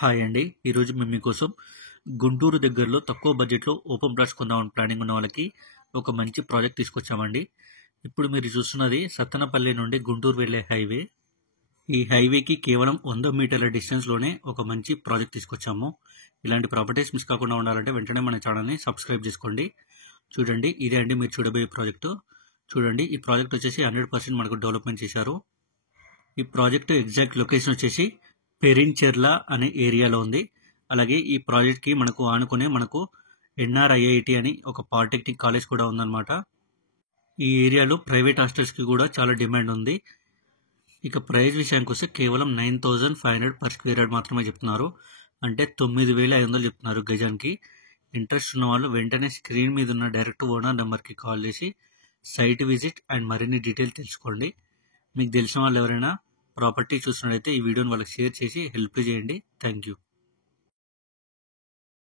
Hi అండి. ఈరోజు మేము మీకోసం గుంటూరు దగ్గరలో తక్కువ బడ్జెట్‌లో ఓపెన్ ప్లాట్స్ కొందామని ప్లానింగ్ ఉన్న వాళ్ళకి ఒక మంచి ప్రాజెక్ట్ తీసుకొచ్చామండి. ఇప్పుడు మీరు చూస్తున్నది సత్తెనపల్లి నుండి గుంటూరు వెళ్ళే హైవే. ఈ హైవేకి కేవలం 100 మీటర్ల డిస్టెన్స్‌లోనే ఒక మంచి ప్రాజెక్ట్ తీసుకొచ్చాము. ఇలాంటి ప్రాపర్టీస్ మిస్ కాకుండా ఉండాలంటే వెంటనే మన ఛానల్‌ని సబ్స్క్రైబ్ చేసుకోండి. చూడండి, ఇదే అండి మీరు చూడబోయే ప్రాజెక్టు. చూడండి, ఈ ప్రాజెక్ట్ వచ్చేసి 100% మనకు డెవలప్‌మెంట్ చేశారు. ఈ ప్రాజెక్టు ఎగ్జాక్ట్ లొకేషన్ వచ్చేసి పెరించెర్ల అనే ఏరియాలో ఉంది. అలాగే ఈ ప్రాజెక్ట్కి మనకు ఆనుకునే మనకు ఎన్ఆర్ఐఐటి అని ఒక పాలిటెక్నిక్ కాలేజ్ కూడా ఉందన్నమాట. ఈ ఏరియాలో ప్రైవేట్ హాస్టల్స్కి కూడా చాలా డిమాండ్ ఉంది. ఇక ప్రైస్ విషయానికి వస్తే కేవలం 9,500 పర్ స్క్వేర్ యార్డ్ మాత్రమే చెప్తున్నారు. అంటే 9,500 చెప్తున్నారు గజానికి. ఇంట్రెస్ట్ ఉన్న వాళ్ళు వెంటనే స్క్రీన్ మీద ఉన్న డైరెక్ట్ ఓనర్ నెంబర్కి కాల్ చేసి సైట్ విజిట్ అండ్ మరిన్ని డీటెయిల్స్ తెలుసుకోండి. మీకు తెలిసిన వాళ్ళు ఎవరైనా ప్రాపర్టీ చూసినట్లయితే ఈ వీడియోని వాళ్ళకి షేర్ చేసి హెల్ప్ చేయండి. Thank you.